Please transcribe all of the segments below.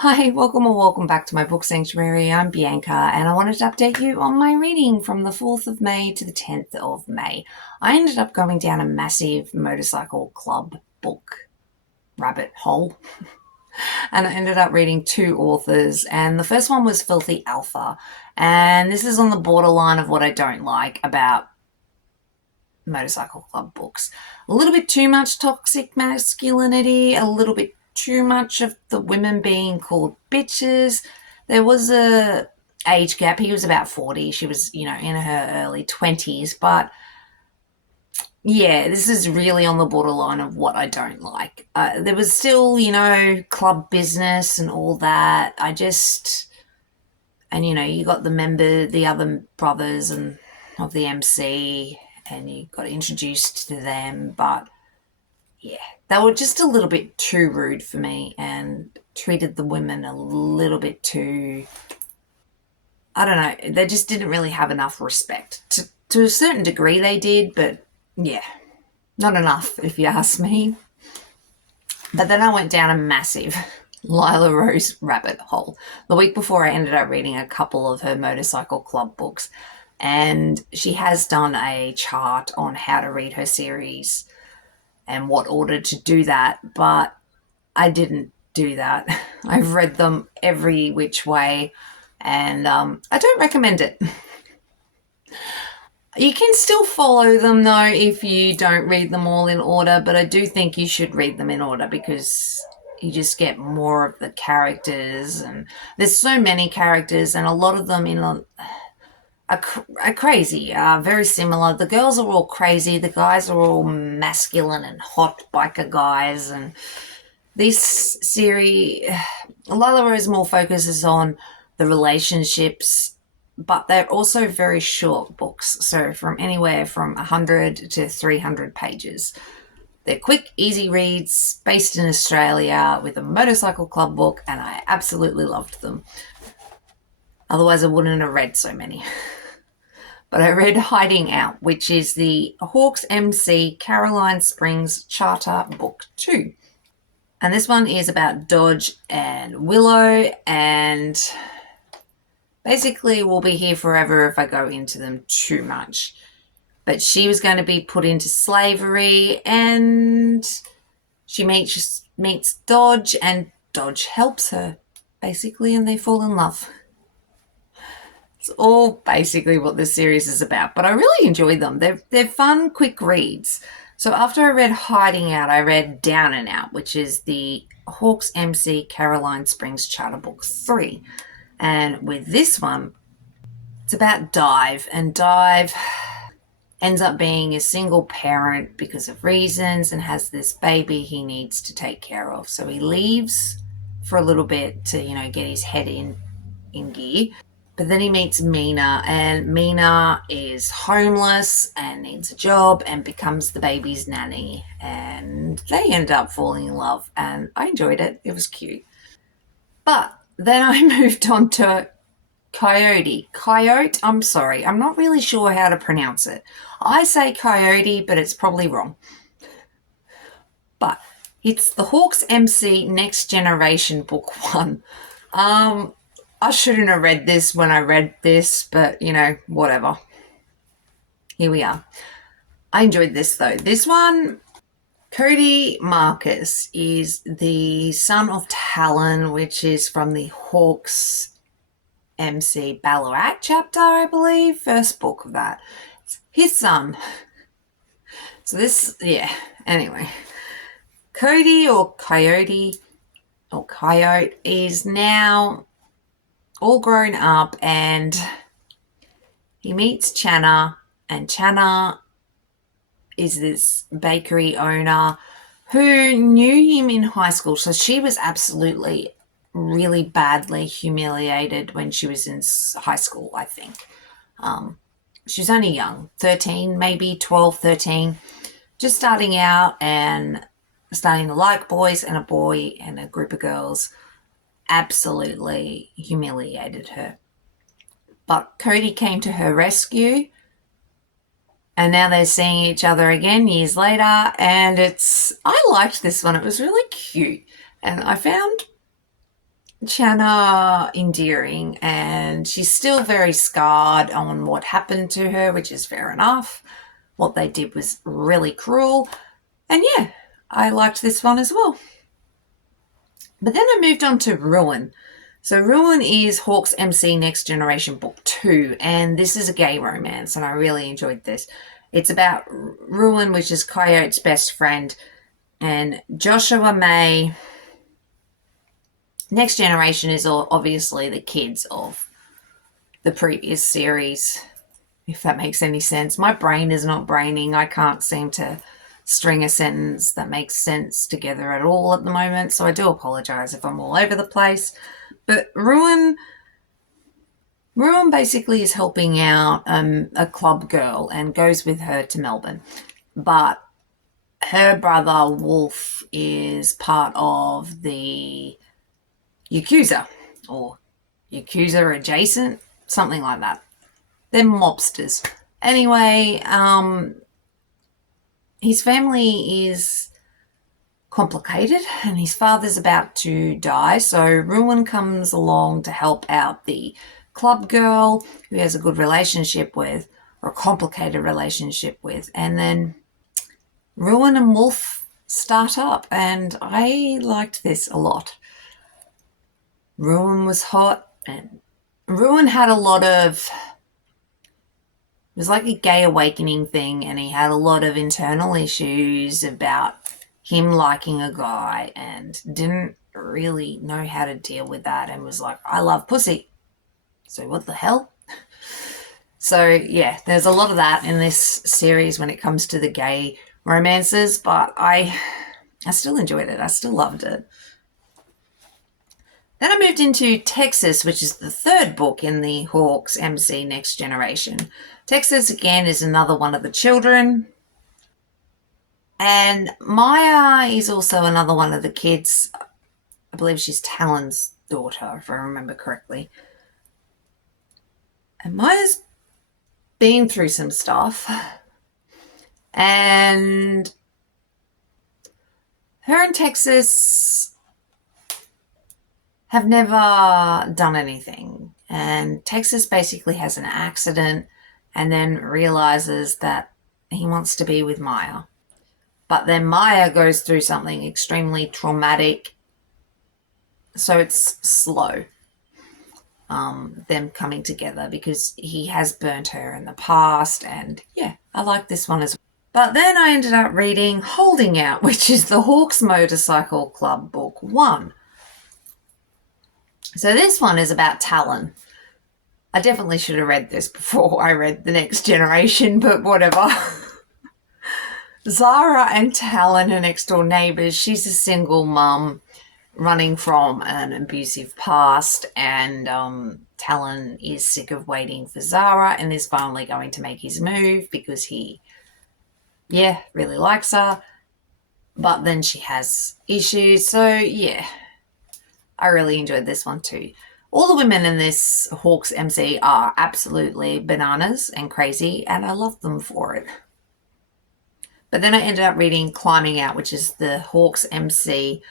Hi, welcome or welcome back to my book sanctuary. I'm Bianca and I wanted to update you on my reading from the 4th of May to the 10th of May. I ended up going down a massive motorcycle club book rabbit hole and I ended up reading two authors, and the first one was Filthy Alpha, and this is on the borderline of what I don't like about motorcycle club books. A little bit too much toxic masculinity, a little bit too much of the women being called bitches. There was a age gap. He was about 40. She was, in her early 20s. But yeah, this is really on the borderline of what I don't like. There was still, club business and all that. And you got the other brothers and of the MC, and you got introduced to them, but yeah, they were just a little bit too rude for me and treated the women a little bit too. I don't know. They just didn't really have enough respect. To a certain degree, they did, but yeah, not enough, if you ask me. But then I went down a massive Lila Rose rabbit hole. The week before, I ended up reading a couple of her motorcycle club books, and she has done a chart on how to read her series and what order to do that, but I didn't do that. I've read them every which way, and I don't recommend it. You can still follow them though if you don't read them all in order, but I do think you should read them in order because you just get more of the characters, and there's so many characters, and a lot of them are crazy, are very similar. The girls are all crazy, the guys are all masculine and hot biker guys, and this series, Lila Rose more focuses on the relationships, but they're also very short books, so from anywhere from 100 to 300 pages. They're quick, easy reads, based in Australia with a motorcycle club book, and I absolutely loved them. Otherwise, I wouldn't have read so many. But I read Hiding Out, which is the Hawkes MC Caroline Springs Charter Book 2. And this one is about Dodge and Willow, and basically we'll be here forever if I go into them too much. But she was going to be put into slavery, and she meets Dodge, and Dodge helps her, basically, and they fall in love. It's all basically what this series is about, but I really enjoyed them. They're fun, quick reads. So after I read Hiding Out, I read Down and Out, which is the Hawkes MC Caroline Springs Charter Book 3. And with this one, it's about Dive, and Dive ends up being a single parent because of reasons and has this baby he needs to take care of. So he leaves for a little bit to, get his head in gear. But then he meets Mina, and Mina is homeless and needs a job and becomes the baby's nanny. And they end up falling in love, and I enjoyed it. It was cute. But then I moved on to Coyote, I'm sorry. I'm not really sure how to pronounce it. I say Coyote, but it's probably wrong. But it's the Hawkes MC Next Generation Book 1. I shouldn't have read this when I read this, but, whatever. Here we are. I enjoyed this, though. This one, Cody Marcus is the son of Talon, which is from the Hawkes MC Ballarat chapter, I believe. First book of that. It's his son. So this, yeah, anyway. Cody or Coyote or Coyote is now all grown up, and he meets Channa, and Channa is this bakery owner who knew him in high school. So she was absolutely really badly humiliated when she was in high school, I think. She was only young, 13, maybe 12, 13, just starting out and starting to like boys, and a boy and a group of girls absolutely humiliated her. But Cody came to her rescue, and now they're seeing each other again years later, and I liked this one. It was really cute, and I found Channa endearing, and she's still very scarred on what happened to her, which is fair enough. What they did was really cruel. And yeah, I liked this one as well. But then I moved on to Ruin. So Ruin is Hawk's MC Next Generation Book 2, and this is a gay romance, and I really enjoyed this. It's about Ruin, which is Coyote's best friend, and Joshua May. Next Generation is obviously the kids of the previous series, if that makes any sense. My brain is not braining. I can't seem to string a sentence that makes sense together at all at the moment, so I do apologize if I'm all over the place. But Ruin basically is helping out a club girl and goes with her to Melbourne. But her brother Wolf is part of the Yakuza, or Yakuza adjacent, something like that. They're mobsters. Anyway, his family is complicated and his father's about to die, so Ruin comes along to help out the club girl who he has a good relationship with, or a complicated relationship with, and then Ruin and Wolf start up, and I liked this a lot. Ruin was hot, and Ruin had a lot of, it was like a gay awakening thing, and he had a lot of internal issues about him liking a guy and didn't really know how to deal with that, and was like, I love pussy. So what the hell? So yeah, there's a lot of that in this series when it comes to the gay romances, but I still enjoyed it. I still loved it. Then I moved into Texas, which is the third book in the Hawk's MC Next Generation. Texas, again, is another one of the children. And Maya is also another one of the kids. I believe she's Talon's daughter, if I remember correctly. And Maya's been through some stuff. And her and Texas have never done anything. And Texas basically has an accident and then realizes that he wants to be with Maya. But then Maya goes through something extremely traumatic, so it's slow, them coming together, because he has burnt her in the past, and yeah, I like this one as well. But then I ended up reading Holding Out, which is the Hawk's Motorcycle Club Book 1. So this one is about Talon. I definitely should have read this before I read The Next Generation, but whatever. Zara and Talon are next door neighbours. She's a single mum running from an abusive past, and Talon is sick of waiting for Zara and is finally going to make his move because he, really likes her. But then she has issues. So, yeah, I really enjoyed this one too. All the women in this Hawk's MC are absolutely bananas and crazy, and I love them for it. But then I ended up reading Climbing Out, which is the Hawk's MC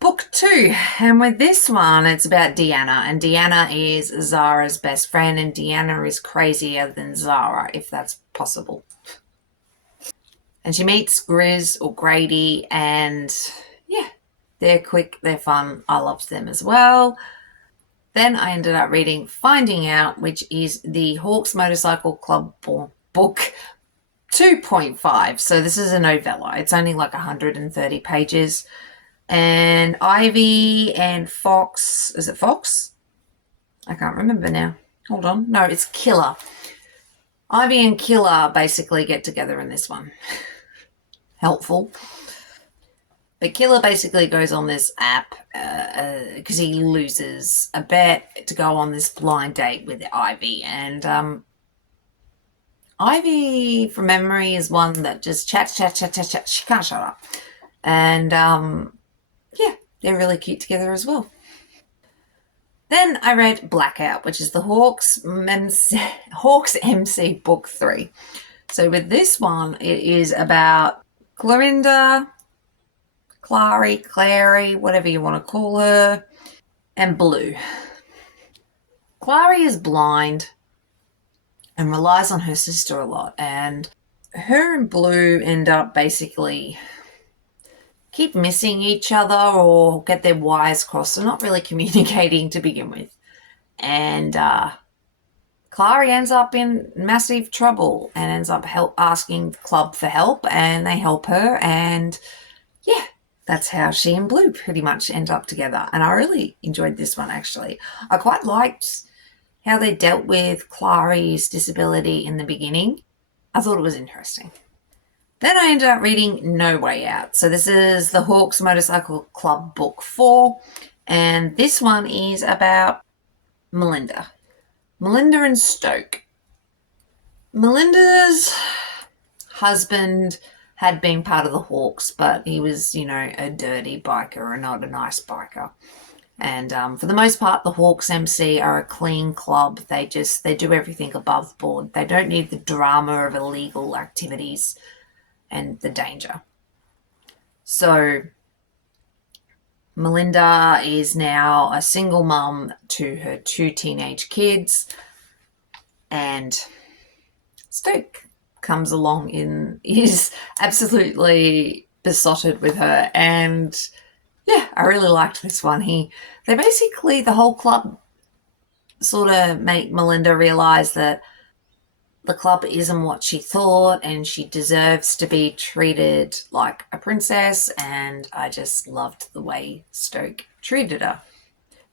Book 2. And with this one, it's about Deanna. And Deanna is Zara's best friend, and Deanna is crazier than Zara, if that's possible. And she meets Grizz or Grady, and yeah, they're quick, they're fun. I loved them as well. Then I ended up reading Finding Out, which is the Hawk's Motorcycle Club book 2.5. So this is a novella. It's only like 130 pages. And Ivy and Fox, is it Fox? I can't remember now. Hold on. No, it's Killer. Ivy and Killer basically get together in this one. Helpful. But Killer basically goes on this app because he loses a bet to go on this blind date with Ivy. And Ivy, from memory, is one that just chats. She can't shut up. And they're really cute together as well. Then I read Blackout, which is the Hawk's MC Book 3. So with this one, it is about Clary, whatever you want to call her. and Blue. Clary is blind and relies on her sister a lot, and her and Blue end up basically keep missing each other or get their wires crossed. They're not really communicating to begin with. And Clary ends up in massive trouble and ends up asking the club for help, and they help her, and yeah, that's how she and Blue pretty much end up together. And I really enjoyed this one, actually. I quite liked how they dealt with Clary's disability in the beginning. I thought it was interesting. Then I ended up reading No Way Out. So this is the Hawks Motorcycle Club book 4, and this one is about Melinda. Melinda and Stoke. Melinda's husband had been part of the Hawks, but he was, a dirty biker and not a nice biker. And for the most part, the Hawks MC are a clean club. They do everything above board. They don't need the drama of illegal activities and the danger. So Melinda is now a single mum to her 2 teenage kids, and Stoke comes along and is absolutely besotted with her. And yeah, I really liked this one. The whole club sort of make Melinda realize that the club isn't what she thought and she deserves to be treated like a princess, and I just loved the way Stoke treated her.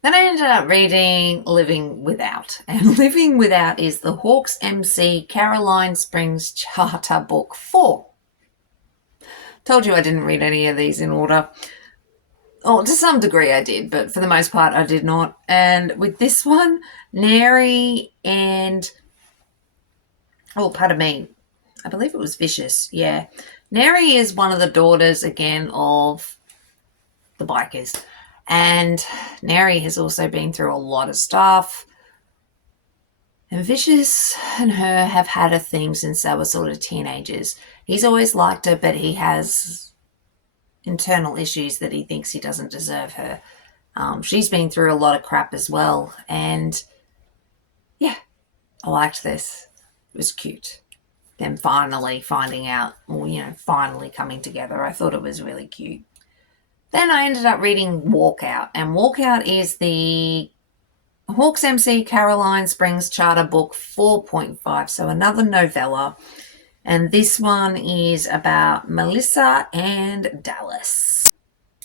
Then I ended up reading Living Without, and Living Without is the Hawks MC Caroline Springs Charter Book 4. Told you I didn't read any of these in order. Oh, to some degree I did, but for the most part I did not. And with this one, Neri and... Oh, pardon me. I believe it was Vicious, yeah. Neri is one of the daughters, again, of the bikers. And Neri has also been through a lot of stuff. And Vicious and her have had a thing since they were sort of teenagers. He's always liked her, but he has internal issues that he thinks he doesn't deserve her. She's been through a lot of crap as well. And, yeah, I liked this. It was cute. Them finally finding out, finally coming together. I thought it was really cute. Then I ended up reading Walkout, and Walkout is the Hawks MC Caroline Springs Charter Book 4.5, so another novella. And this one is about Melissa and Dallas.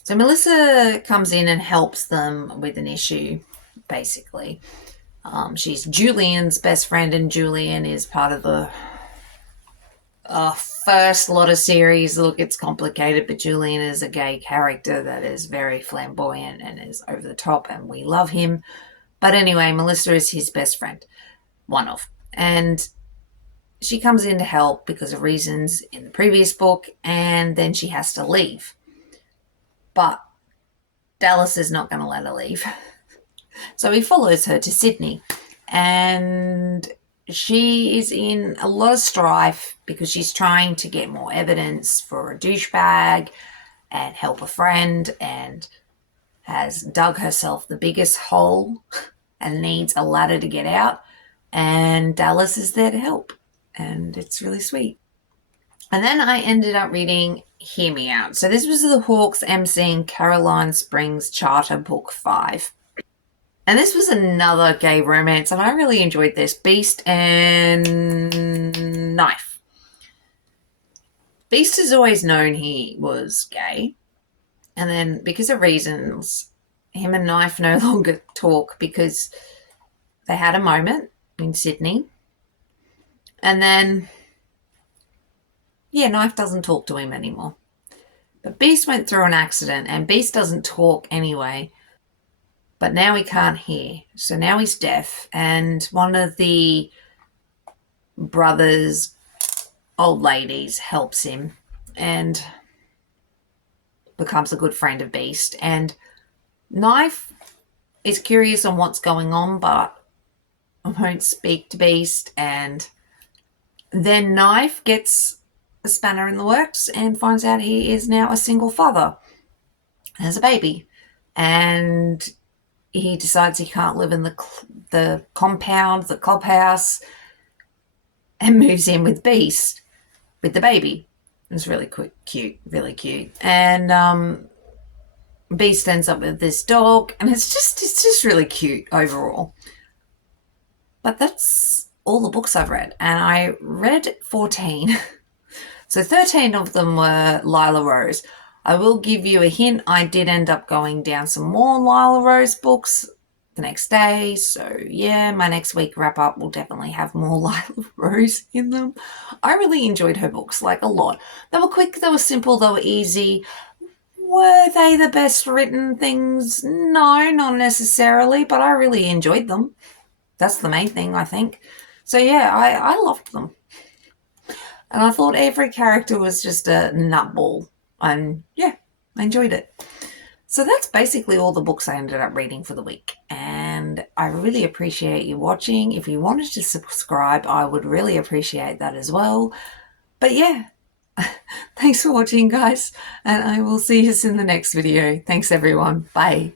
So Melissa comes in and helps them with an issue, basically. She's Julian's best friend, and Julian is part of the first lot of series. Look, it's complicated, but Julian is a gay character that is very flamboyant and is over the top, and we love him. But anyway, Melissa is his best friend, one of. And she comes in to help because of reasons in the previous book, and then she has to leave. But Dallas is not going to let her leave. So he follows her to Sydney, and she is in a lot of strife because she's trying to get more evidence for a douchebag and help a friend, and has dug herself the biggest hole and needs a ladder to get out, and Dallas is there to help, and it's really sweet. And then I ended up reading Hear Me Out. So this was the Hawks MCing Caroline Springs Charter Book 5. And this was another gay romance, and I really enjoyed this. Beast and Knife. Beast has always known he was gay, and then because of reasons, him and Knife no longer talk because they had a moment in Sydney. And then, Knife doesn't talk to him anymore. But Beast went through an accident, and Beast doesn't talk anyway. But now he can't hear. So now he's deaf. And one of the brothers' old ladies helps him and becomes a good friend of Beast. And Knife is curious on what's going on, but won't speak to Beast. And then Knife gets a spanner in the works and finds out he is now a single father, has a baby. And he decides he can't live in the compound, the clubhouse, and moves in with Beast with the baby. It's really cute, really cute. And Beast ends up with this dog, and it's just really cute overall. But that's all the books I've read, and I read 14. So 13 of them were Lila Rose. I will give you a hint, I did end up going down some more Lila Rose books the next day. So yeah, my next week wrap up will definitely have more Lila Rose in them. I really enjoyed her books, like a lot. They were quick, they were simple, they were easy. Were they the best written things? No, not necessarily, but I really enjoyed them. That's the main thing, I think. So yeah, I loved them. And I thought every character was just a nutball. And yeah, I enjoyed it. So that's basically all the books I ended up reading for the week. And I really appreciate you watching. If you wanted to subscribe, I would really appreciate that as well. But yeah, thanks for watching, guys. And I will see you in the next video. Thanks, everyone. Bye.